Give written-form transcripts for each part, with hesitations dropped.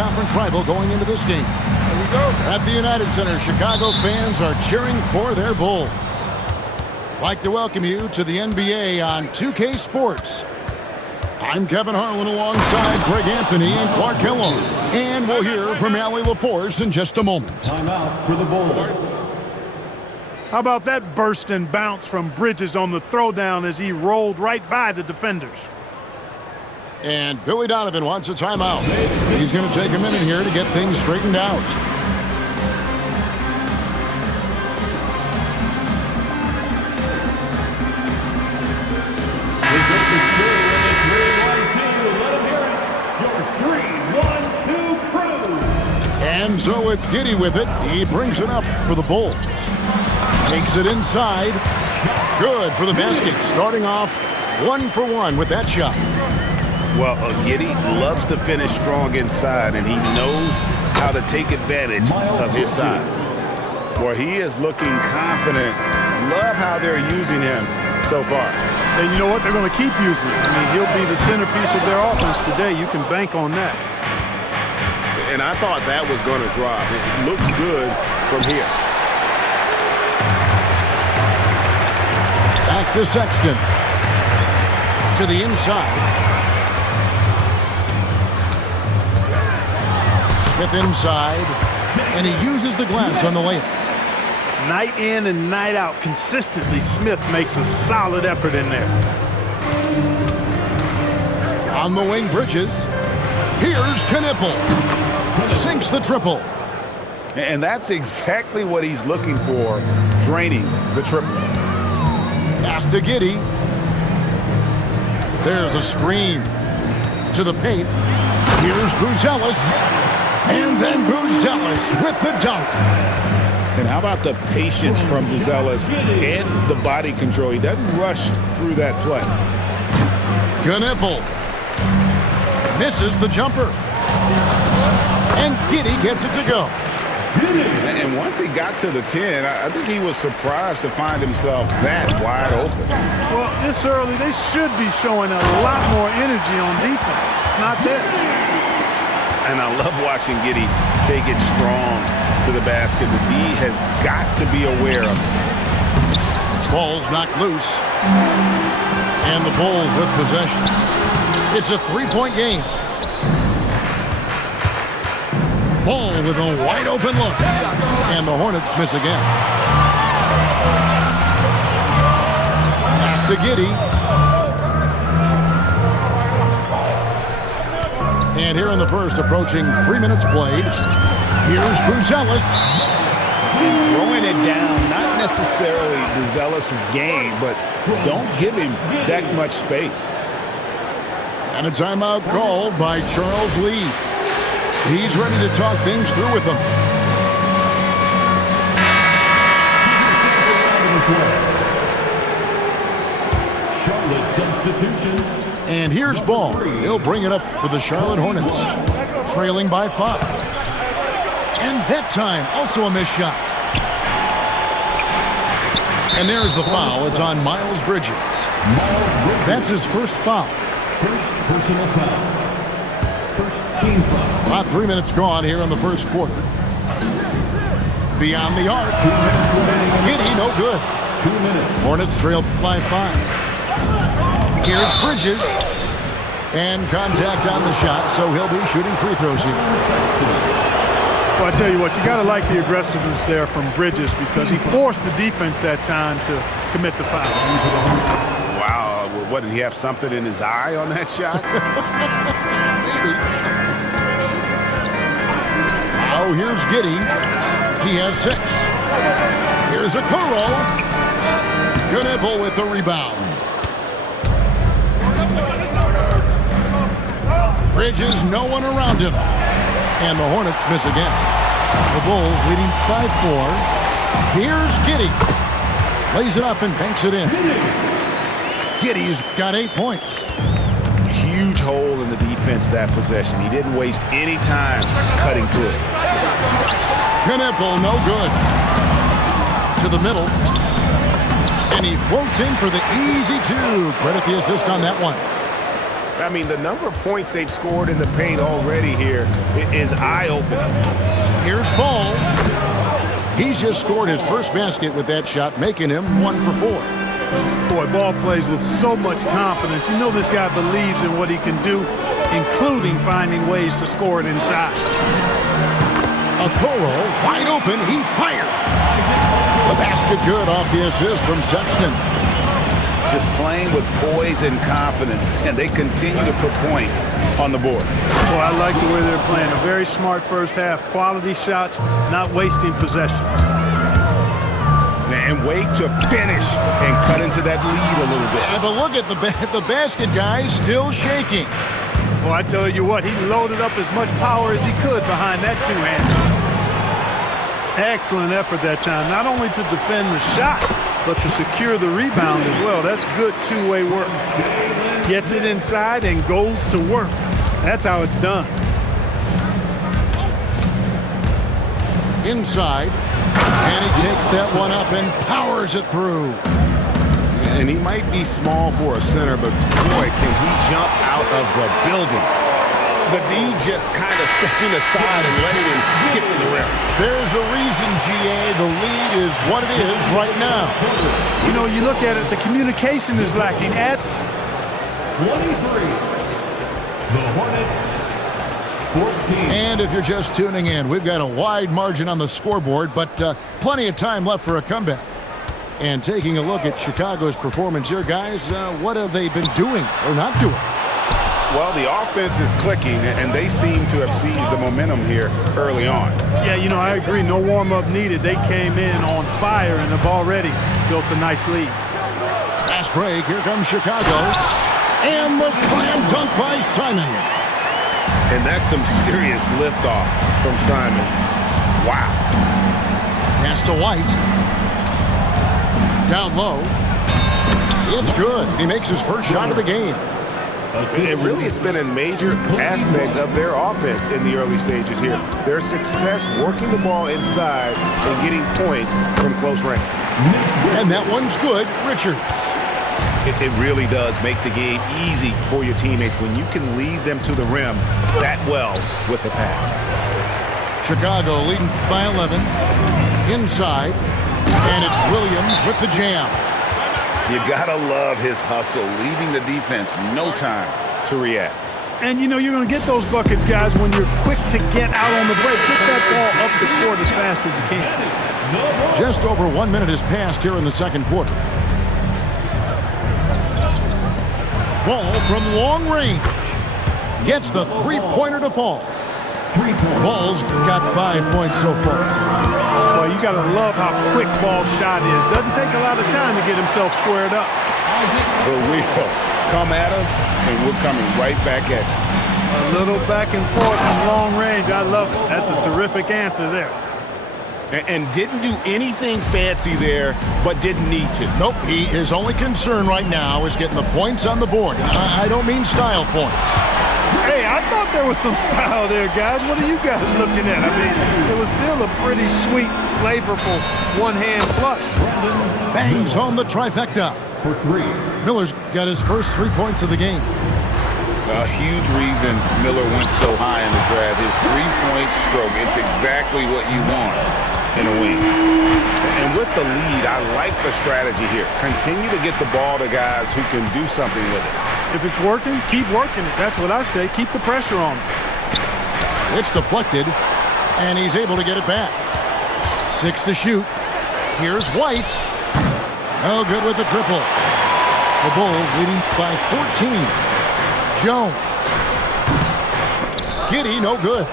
conference rival going into this game. Here we go. At the United Center, Chicago fans are cheering for their Bulls. I'd like to welcome you to the NBA on 2K Sports. I'm Kevin Harlan alongside Greg Anthony and Clark Kellogg. And we'll hear from Allie LaForce in just a moment. Timeout for the Bulls. How about that burst and bounce from Bridges on the throwdown as he rolled right by the defenders? And Billy Donovan wants a timeout. He's going to take a minute here to get things straightened out. And so it's Giddey with it. He brings it up for the Bulls. Takes it inside. Good for the basket. Starting off 1 for 1 with that shot. Well, Giddey loves to finish strong inside, and he knows how to take advantage of his size. Well, he is looking confident. Love how they're using him so far. And you know what? They're going to keep using him. I mean, he'll be the centerpiece of their offense today. You can bank on that. And I thought that was going to drop. It looked good from here. Back to Sexton. To the inside. Smith inside. And he uses the glass on the layup. Night in and night out, consistently, Smith makes a solid effort in there. On the wing, Bridges. Here's Knipple. Sinks the triple. And that's exactly what he's looking for, draining the triple. Pass to Giddey. There's a screen to the paint. Here's Buzelis. And then Buzelis with the dunk. And how about the patience from Buzelis and the body control? He doesn't rush through that play. Knipple. Misses the jumper. And Giddey gets it to go. And once he got to the 10, I think he was surprised to find himself that wide open. Well, this early, they should be showing a lot more energy on defense. It's not there. And I love watching Giddey take it strong to the basket. The D has got to be aware of it. Ball's knocked loose. And the Bulls with possession. It's a three-point game. Ball with a wide open look. And the Hornets miss again. Pass to Giddey. And here in the first, approaching 3 minutes played. Here's Buzelis. Throwing it down, not necessarily Buzelis' game, but don't give him that much space. And a timeout called by Charles Lee. He's ready to talk things through with them. Charlotte substitution. And here's Ball. He'll bring it up for the Charlotte Hornets. Trailing by 5. And that time, also a missed shot. And there's the foul. It's on Miles Bridges. That's his first foul. First personal foul. First team foul. About 3 minutes gone here in the first quarter. Beyond the arc. Giddey, no good. 2 minutes. Hornets trail by 5. Here's Bridges. And contact on the shot, so he'll be shooting free throws here. Well, I tell you what, you got to like the aggressiveness there from Bridges because he forced the defense that time to commit the foul. Wow, what, did he have something in his eye on that shot? Maybe. Oh, here's Giddey. He has 6. Here's Okoro. Knipple with the rebound. Bridges, no one around him. And the Hornets miss again. The Bulls leading by 4. Here's Giddey. Lays it up and banks it in. Giddey's got 8 points. Huge hole in the defense that possession. He didn't waste any time cutting to it. Knipple, no good. To the middle. And he floats in for the easy 2. Credit the assist on that one. I mean, the number of points they've scored in the paint already here is eye-opening. Here's Ball. He's just scored his first basket with that shot, making him 1 for 4. Boy, Ball plays with so much confidence. You know this guy believes in what he can do, including finding ways to score it inside. Okoro, wide open, he fires. The basket good off the assist from Sexton. Just playing with poise and confidence, and they continue to put points on the board. Boy, I like the way they're playing. A very smart first half. Quality shots, not wasting possession. And wait to finish and cut into that lead a little bit. Yeah, but look at the basket guy still shaking. Well, I tell you what, he loaded up as much power as he could behind that two-hander. Excellent effort that time, not only to defend the shot, but to secure the rebound as well. That's good two-way work. Gets it inside and goes to work. That's how it's done. Inside, and he takes that one up and powers it through. And he might be small for a center, but boy, can he jump out of the building. The D just kind of stepping aside and letting him get to the rim. There's a reason, GA, the lead is what it is right now. You know, you look at it, the communication is lacking. At 23, the Hornets, 14. And if you're just tuning in, we've got a wide margin on the scoreboard, but plenty of time left for a comeback. And taking a look at Chicago's performance here, guys, what have they been doing or not doing? Well, the offense is clicking, and they seem to have seized the momentum here early on. Yeah, you know, I agree. No warm-up needed. They came in on fire and have already built a nice lead. Fast break. Here comes Chicago. And the slam dunk by Simon. And that's some serious liftoff from Simons. Wow. Pass to White. Down low. It's good. He makes his first shot of the game. And really, it's been a major aspect of their offense in the early stages here. Their success working the ball inside and getting points from close range. And that one's good. Richard. It really does make the game easy for your teammates when you can lead them to the rim that well with the pass. Chicago leading by 11. Inside. And it's Williams with the jam. You gotta love his hustle, leaving the defense no time to react. And, you know, you're going to get those buckets, guys, when you're quick to get out on the break. Get that ball up the court as fast as you can. Just over 1 minute has passed here in the second quarter. Ball from long range. Gets the three-pointer to fall. Ball's got 5 points so far. Well, you got to love how quick Ball's shot is. Doesn't take a lot of time to get himself squared up. But we'll come at us, and we're coming right back at you. A little back and forth from long range. I love it. That's a terrific answer there. And didn't do anything fancy there, but didn't need to. Nope, his only concern right now is getting the points on the board. I don't mean style points. Hey, I thought there was some style there, guys. What are you guys looking at? I mean, it was still a pretty sweet, flavorful one-hand flush. Bangs home the trifecta. For 3. Miller's got his first 3 points of the game. A huge reason Miller went so high in the draft. His three-point stroke, it's exactly what you want in a wing. And with the lead, I like the strategy here. Continue to get the ball to guys who can do something with it. If it's working, keep working it. That's what I say. Keep the pressure on him. It's deflected, and he's able to get it back. 6 to shoot. Here's White. Oh, good with the triple. The Bulls leading by 14. Jones. Giddy, no good.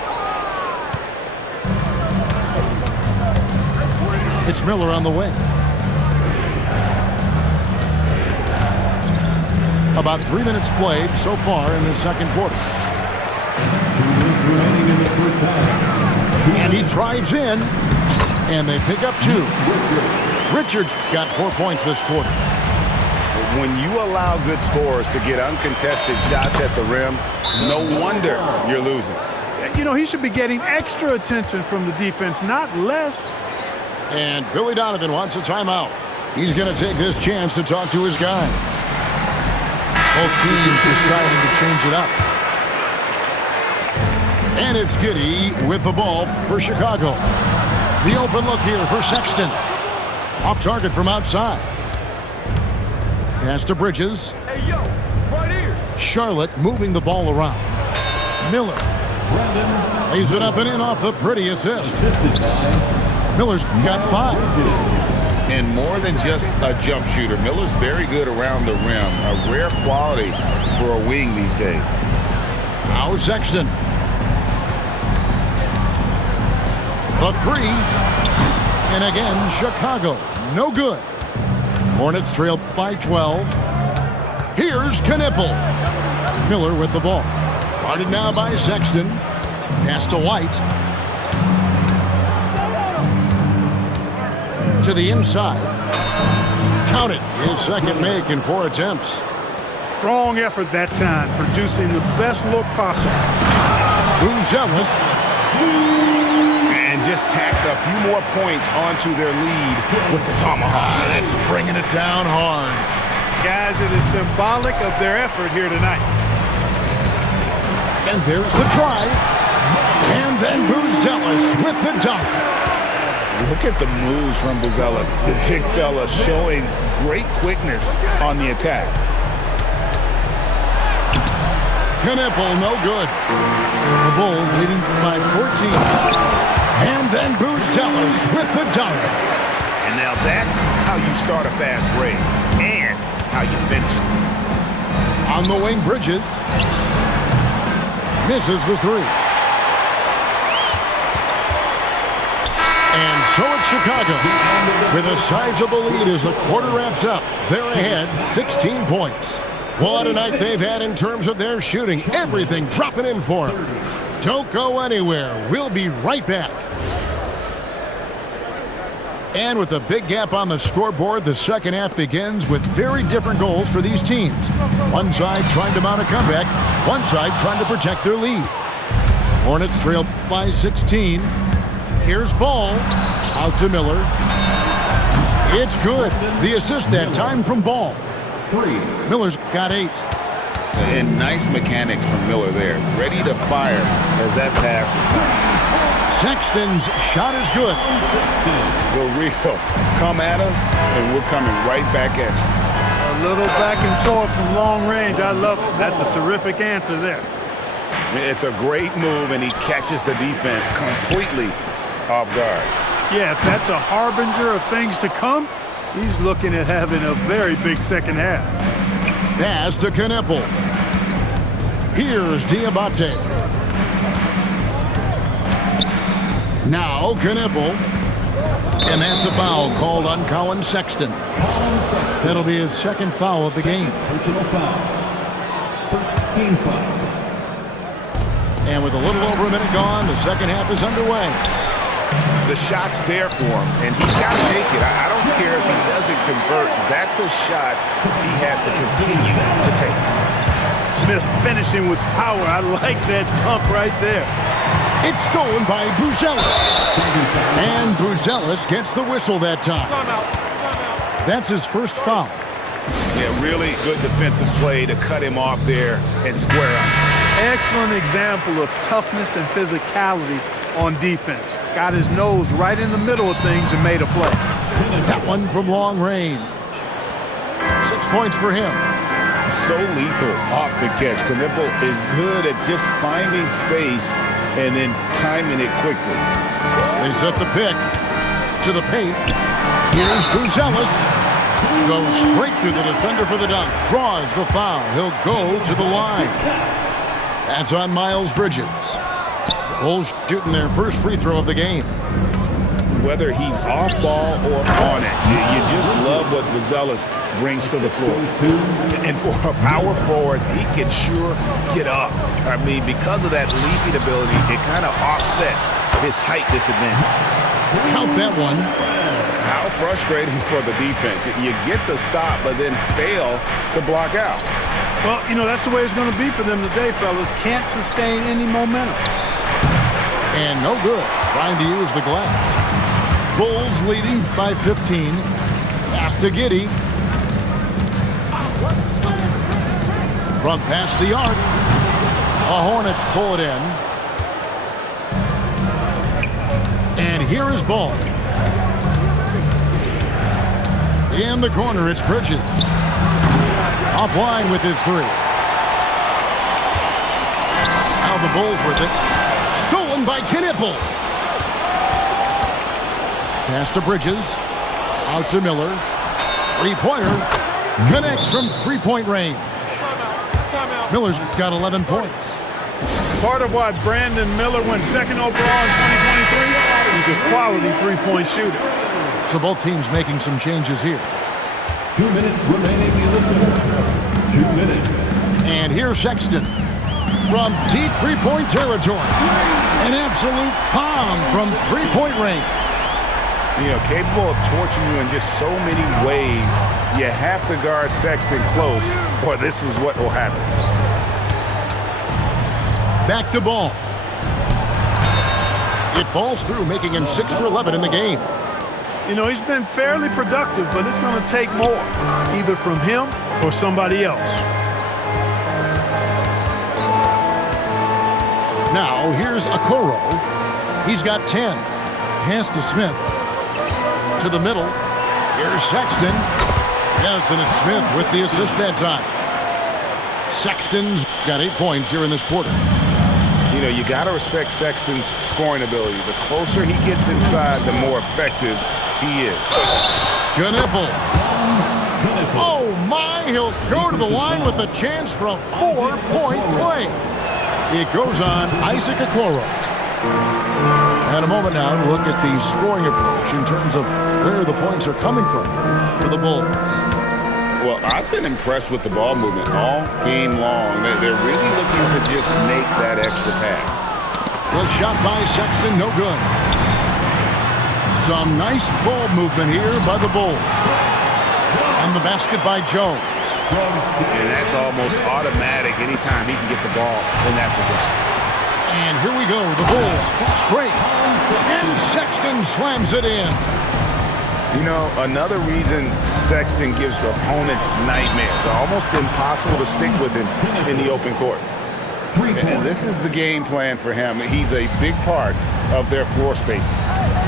It's Miller on the way. About 3 minutes played so far in the second quarter. And he drives in, and they pick up 2. Richards got 4 points this quarter. When you allow good scorers to get uncontested shots at the rim, no wonder you're losing. You know, he should be getting extra attention from the defense, not less. And Billy Donovan wants a timeout. He's going to take this chance to talk to his guy. Both teams deciding to change it up. And it's Giddey with the ball for Chicago. The open look here for Sexton. Off target from outside. Pass to Bridges. Hey, yo, right here. Charlotte moving the ball around. Miller lays it up and in off the pretty assist. Miller's got 5. And more than just a jump shooter, Miller's very good around the rim. A rare quality for a wing these days. Now Sexton. The 3. And again, Chicago. No good. Hornets trail by 12. Here's Knipple. Miller with the ball. Guarded now by Sexton. Pass to White. To the inside. Count it. His second make in 4 attempts. Strong effort that time, producing the best look possible. Buzelis. And just tacks a few more points onto their lead with the tomahawk. That's bringing it down hard. Guys, it is symbolic of their effort here tonight. And there's the drive. And then Buzelis with the dunk. Look at the moves from Buzelis. The big fella showing great quickness on the attack. Knipple, no good. The Bulls leading by 14. And then Buzelis with the dunk. And now that's how you start a fast break and how you finish it. On the wing, Bridges. Misses the 3. And so it's Chicago with a sizable lead as the quarter wraps up. They're ahead 16 points. What a night they've had in terms of their shooting. Everything dropping in for them. Don't go anywhere. We'll be right back. And with a big gap on the scoreboard, the second half begins with very different goals for these teams. One side trying to mount a comeback, one side trying to protect their lead. Hornets trail by 16. Here's Ball. Out to Miller. It's good. The assist that time from Ball. 3. Miller's got 8. And nice mechanics from Miller there. Ready to fire as that pass is coming. Sexton's shot is good. The real. Come at us, and we're coming right back at you. A little back and forth from long range. I love it. That's a terrific answer there. It's a great move, and he catches the defense completely off guard. Yeah, if that's a harbinger of things to come, he's looking at having a very big second half. Pass to Knipple. Here's Diabate. Now Knipple. And that's a foul called on Colin Sexton. That'll be his second foul of the game. Personal foul. First team foul. And with a little over a minute gone, the second half is underway. The shot's there for him, and he's got to take it. I don't care if he doesn't convert. That's a shot he has to continue to take. Smith finishing with power. I like that dunk right there. It's stolen by Buzelis. And Buzelis gets the whistle that time. That's his first foul. Yeah, really good defensive play to cut him off there and square up. Excellent example of toughness and physicality on defense. Got his nose right in the middle of things and made a play. That one from long range. 6 points for him. So lethal off the catch. Knipple is good at just finding space and then timing it quickly. They set the pick to the paint. Here's Buzelis. Goes straight through the defender for the dunk. Draws the foul. He'll go to the line. That's on Miles Bridges. The Bulls shooting their first free throw of the game. Whether he's off ball or on it, you just love what Buzelis brings to the floor. And for a power forward, he can sure get up. I mean, because of that leaping ability, it kind of offsets his height disadvantage. Count that one. How frustrating for the defense. You get the stop, but then fail to block out. Well, you know, that's the way it's going to be for them today, fellas. Can't sustain any momentum. And no good. Trying to use the glass. Bulls leading by 15. Pass to Giddey. from past the arc. The Hornets pull it in. And here is ball. In the corner, it's Bridges. Offline with his three. Now the Bulls with it. Stolen by Knipple. Pass to Bridges. Out to Miller. Three-pointer. Connects from three-point range. Timeout. Miller's got 11 points. Part of why Brandon Miller went second overall in 2023, he's a quality three-point shooter. So both teams making some changes here. 2 minutes remaining in the third. 2 minutes. And here's Sexton from deep three-point territory. An absolute bomb from three-point range. You know, capable of torching you in just so many ways. You have to guard Sexton close, or this is what will happen. Back to ball. It falls through, making him 6 for 11 in the game. You know, he's been fairly productive, but it's going to take more, either from him or somebody else. Now, here's Okoro. He's got 10. Pass to Smith. To the middle. Here's Sexton. Yes, and it's Smith with the assist that time. Sexton's got 8 points here in this quarter. You know, you got to respect Sexton's scoring ability. The closer he gets inside, the more effective he is. Knipple. Oh, my. He'll go to the line with a chance for a 4-point play. It goes on Isaac Okoro. And a moment now to look at the scoring approach in terms of where the points are coming from to the Bulls. Well, I've been impressed with the ball movement all game long. They're really looking to just make that extra pass. The shot by Sexton, no good. Some nice ball movement here by the Bulls. And the basket by Jones. And that's almost automatic anytime he can get the ball in that position. And here we go, the Bulls fast break. And Sexton slams it in. You know, another reason Sexton gives opponents nightmares. Almost impossible to stick with him in the open court. And this is the game plan for him. He's a big part of their floor spacing.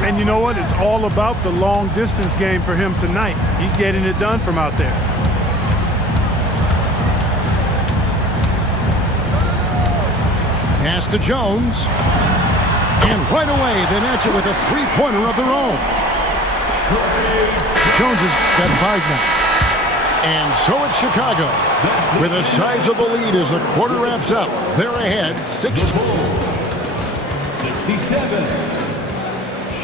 And you know what? It's all about the long distance game for him tonight. He's getting it done from out there. Pass to Jones. And right away, they match it with a three-pointer of their own. Jones has got 5 now. And so it's Chicago with a sizable lead as the quarter wraps up. They're ahead 6-2. 67.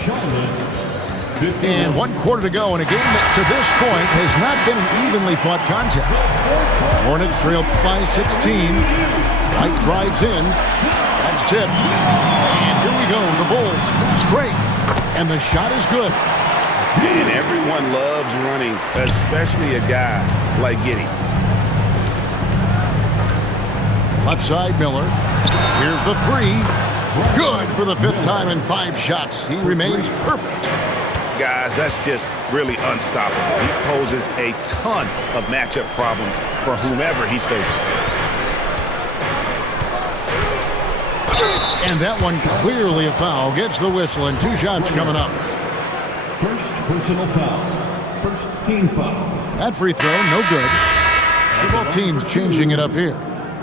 Charlotte. 50. And 1 quarter to go in a game that to this point has not been an evenly fought contest. Hornets trail by 16. White drives in. That's tipped. And here we go. The Bulls fast break. And the shot is good. And everyone loves running, especially a guy like Giddey. Left side, Miller. Here's the 3. Good for the 5th time in 5 shots. He remains perfect. Guys, that's just really unstoppable. He poses a ton of matchup problems for whomever he's facing. And that one clearly a foul. Gets the whistle and 2 shots coming up. First personal foul. First team foul. That free throw, no good. So both teams changing it up here.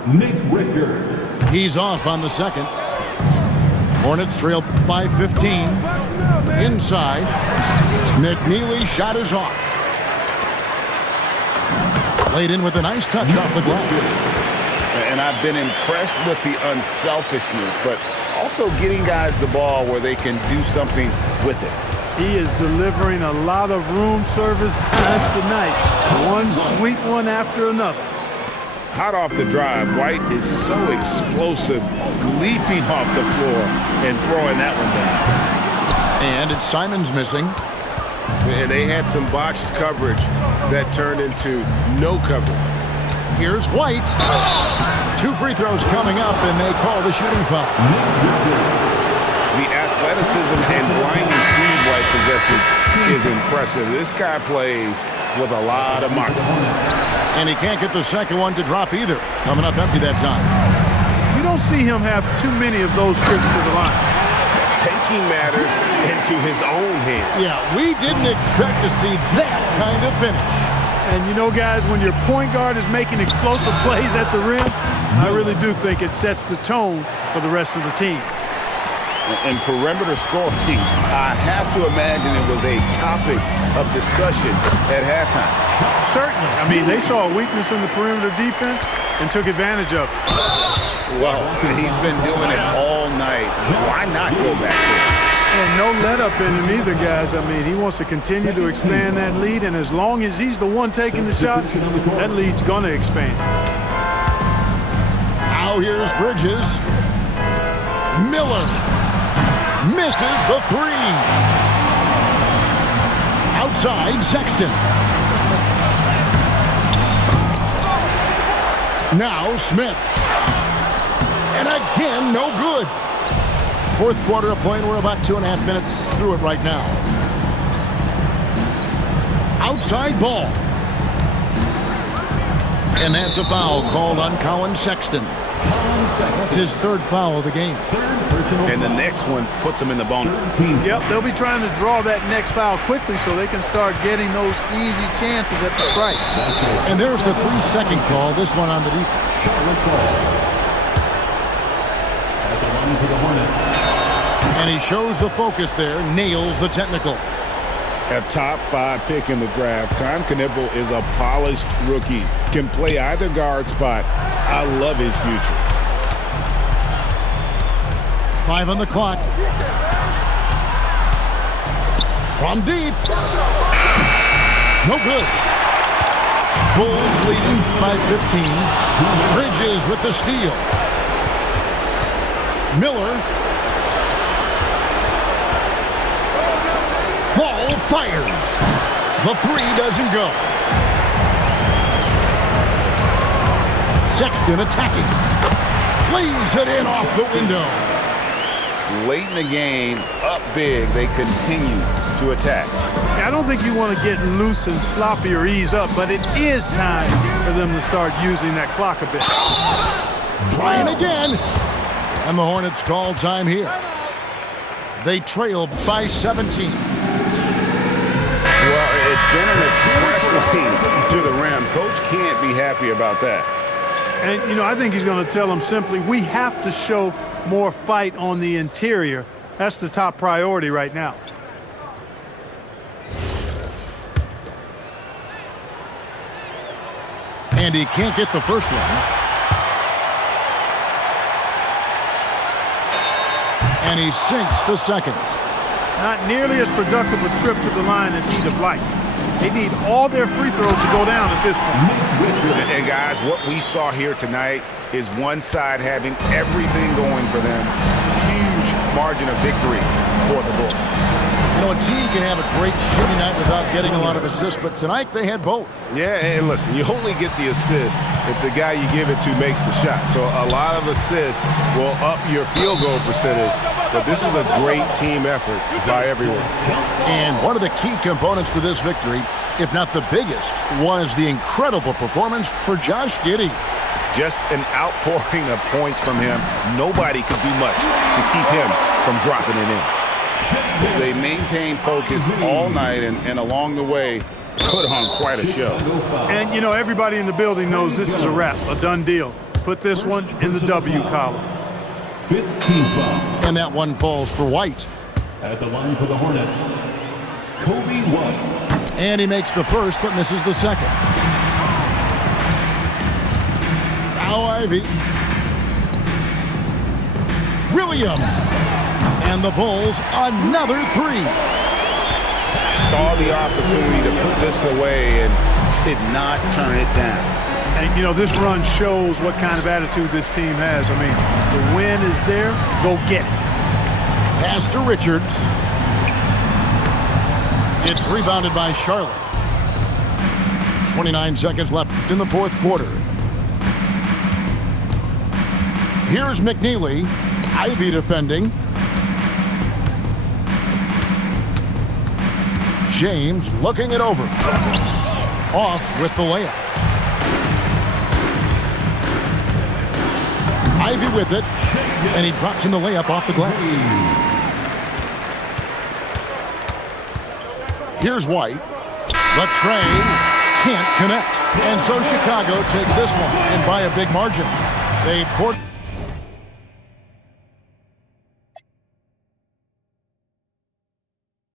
Nick Richards. He's off on the second. Hornets trail by 15. Inside. McNeely shot is off. Laid in with a nice touch off the glass. And I've been impressed with the unselfishness, but also getting guys the ball where they can do something with it. He is delivering a lot of room service times tonight. One sweet one after another. Hot off the drive, White is so explosive, leaping off the floor and throwing that one down. And it's Simons missing. And they had some botched coverage that turned into no coverage. Here's White. 2 free throws coming up, and they call the shooting foul. The athleticism and blinding speed White possessions is impressive. This guy plays with a lot of marks. And he can't get the second one to drop either. Coming up empty that time. You don't see him have too many of those trips to the line. Taking matters into his own hands. Yeah, we didn't expect to see that kind of finish. And you know, guys, when your point guard is making explosive plays at the rim, I really do think it sets the tone for the rest of the team. And perimeter scoring, I have to imagine it was a topic of discussion at halftime. Certainly. I mean, they saw a weakness in the perimeter defense and took advantage of it. Well, he's been doing it all night. Why not go back to it? And no let up in him either, guys. I mean, he wants to continue to expand that lead, and as long as he's the one taking the shot, that lead's going to expand. Now here's Bridges. Miller misses the three. Outside, Sexton. Now Smith. And again, no good. Fourth quarter of play, and we're about 2.5 minutes through it right now. Outside ball. And that's a foul called on Colin Sexton. That's his third foul of the game. And the next one puts him in the bonus. Yep, they'll be trying to draw that next foul quickly so they can start getting those easy chances at the strike. And there's the 3-second call, this one on the defense. At the line for the Hornets. And he shows the focus there, nails the technical. A top 5 pick in the draft, Con Knipple is a polished rookie. Can play either guard spot. I love his future. 5 on the clock. From deep. No good. Bulls leading by 15. Bridges with the steal. Miller. Ball fired. The three doesn't go. Sexton attacking. Lays it in off the window. Late in the game, up big, they continue to attack. I don't think you want to get loose and sloppy or ease up, but it is time for them to start using that clock a bit. Trying again. And the Hornets call time here. They trail by 17. Well, it's been an express lane to the rim. Coach can't be happy about that. And, you know, I think he's going to tell them simply, we have to show more fight on the interior. That's the top priority right now. And he can't get the first one. And he sinks the second. Not nearly as productive a trip to the line as he'd have liked. They need all their free throws to go down at this point. And guys, what we saw here tonight is one side having everything going for them. Huge margin of victory for the Bulls. You know, a team can have a great shooting night without getting a lot of assists, but tonight they had both. Yeah, and listen, you only get the assist if the guy you give it to makes the shot. So a lot of assists will up your field goal percentage. But this is a great team effort by everyone. And one of the key components to this victory, if not the biggest, was the incredible performance for Josh Giddey. Just an outpouring of points from him. Nobody could do much to keep him from dropping it in. They maintained focus all night and along the way put on quite a show. And, you know, everybody in the building knows this is a wrap, a done deal. Put this one in the W column. 15 foul. And that one falls for White. At the line for the Hornets, Kobe White. And he makes the first but misses the second. Now Ivy. Williams. And the Bulls another three. Saw the opportunity to put this away and did not turn it down. And, you know, this run shows what kind of attitude this team has. I mean, the win is there. Go get it. Pass to Richards. It's rebounded by Charlotte. 29 seconds left in the fourth quarter. Here's McNeely. Ivy defending. James looking it over. Off with the layup. Ivy with it, and he drops in the layup off the glass. Here's White. The tray can't connect. And so Chicago takes this one, and by a big margin. They poured...